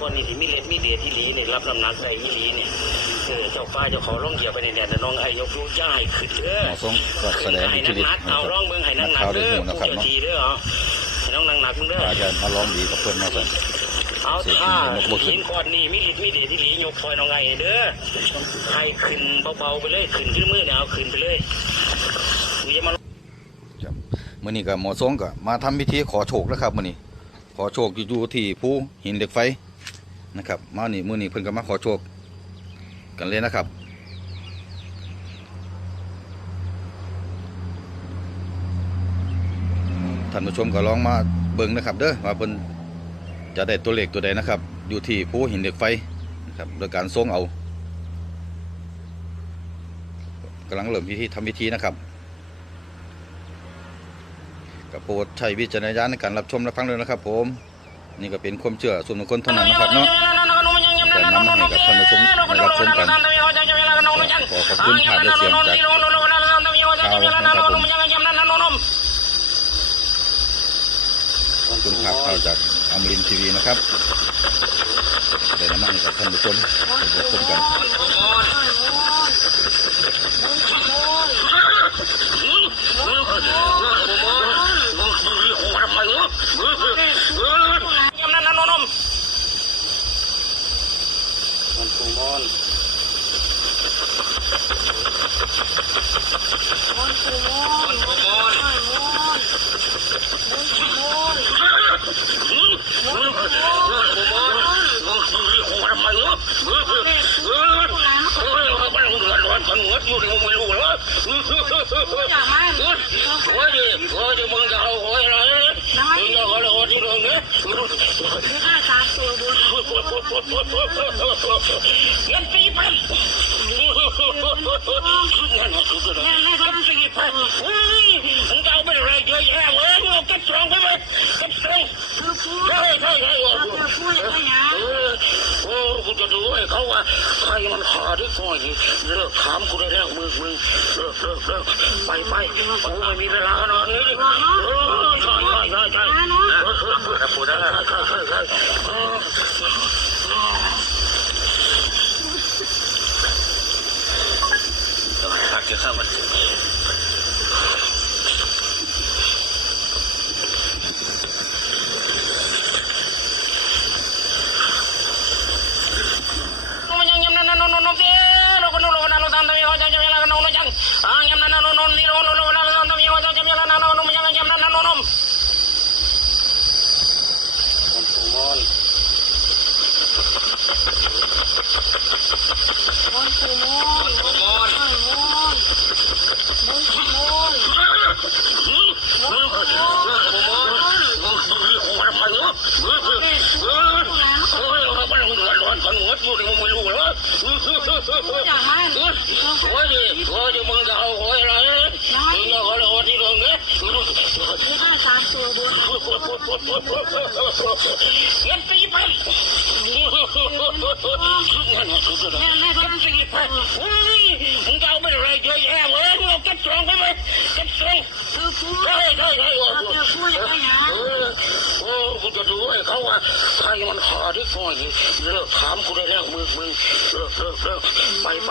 คนนี้ที่มีเล็ดมีเดียที่หลีเนี่ยรับน้ำหนักได้มีหลีเนี่ยเออเจ้าฟ้าเจ้าขอร้องเหยียบไปในแดนแต่น้องไอ้ยกรู้ย่ายขึ้นเด้อหมอทรงก็แสดงอิทธิฤทธิ์นันะเอาครับร้องเมืองให้นันักกหนักข่าวได้เด้อหูนะครับผู้เนาะเจ้าทีเด้อให้น้องนักหนักมึงเด้ออาจจะมาลองดีกับเพื่อนมาสั่นเอาเสียท่าทีนี้นกบ่ขึ้นหินก้อนนี่มีอิทมีเดียที่หลียกคอยน้องไอ้เด้อให้ขึ้นเบาๆไปเลยขึ้นขึ้นมือเนี่ยเอาขึ้นไปเลยอย่ามาครับมื้อนี้ก็หมอทรงก็มาทำพิธีขอโชคนะครับมื้อนี้ขอโชคอยู่ที่ภูหินเหล็กไฟ นะครับมานี่มือนี้เพิ่นก็มาขอโชคกันเลยนะครับ ท่านผู้ชมก็ลองมาเบิ่งนะครับ เด้อว่าเพิ่นจะได้ตัวเลขตัวใดนะครับ อยู่ที่ภูหินเหล็กไฟนะครับโดยการทรงเอากำลังเริ่มพิธีทำพิธีนะครับกับโปรดใช้วิจารณญาณในการรับชมและฟังด้วยนะครับผม นี่ก็เป็นความเชื่อส่วนบุคคลเท่านั้นนะครับเนาะแต่นำมาให้กับท่านผู้ชมได้รับชมกันขอขอบคุณภาพและเสียงจากข่าวนะครับผมขอบคุณภาพข่าวจากอมรินทร์ทีวีนะครับได้นำมาให้กับท่านผู้ชมได้รับชมกัน มันคงมอนมอนคือมอนเก็บสองไปเลยเก็บสองใช่ใช่ใช่โอ้โอ้กูจะดูไอ้ เขาว่าใครมันขาที่ซอยนี่เลิกถามกูได้แล้วมึงมึงเลิกเลิกเลิกไปไปกูไม่มีเวลาขนาดนี้เออใช่ใช่ใช่ใช่พูดได้แล้วใช่ใช่ใช่ เงินสี่พันเงินสี่พันมึงจะเอาไปอะไรเยอะแยะเว้ยมึงเอาเก็บสองไปเลยเก็บสองใช่ใช่ใช่โอ้โอ้กูจะดูไอ้เขาว่าใครมันขาที่ซอยเลิกถามกูได้แล้วมึงมึงเลิกเลิกเลิกไปไป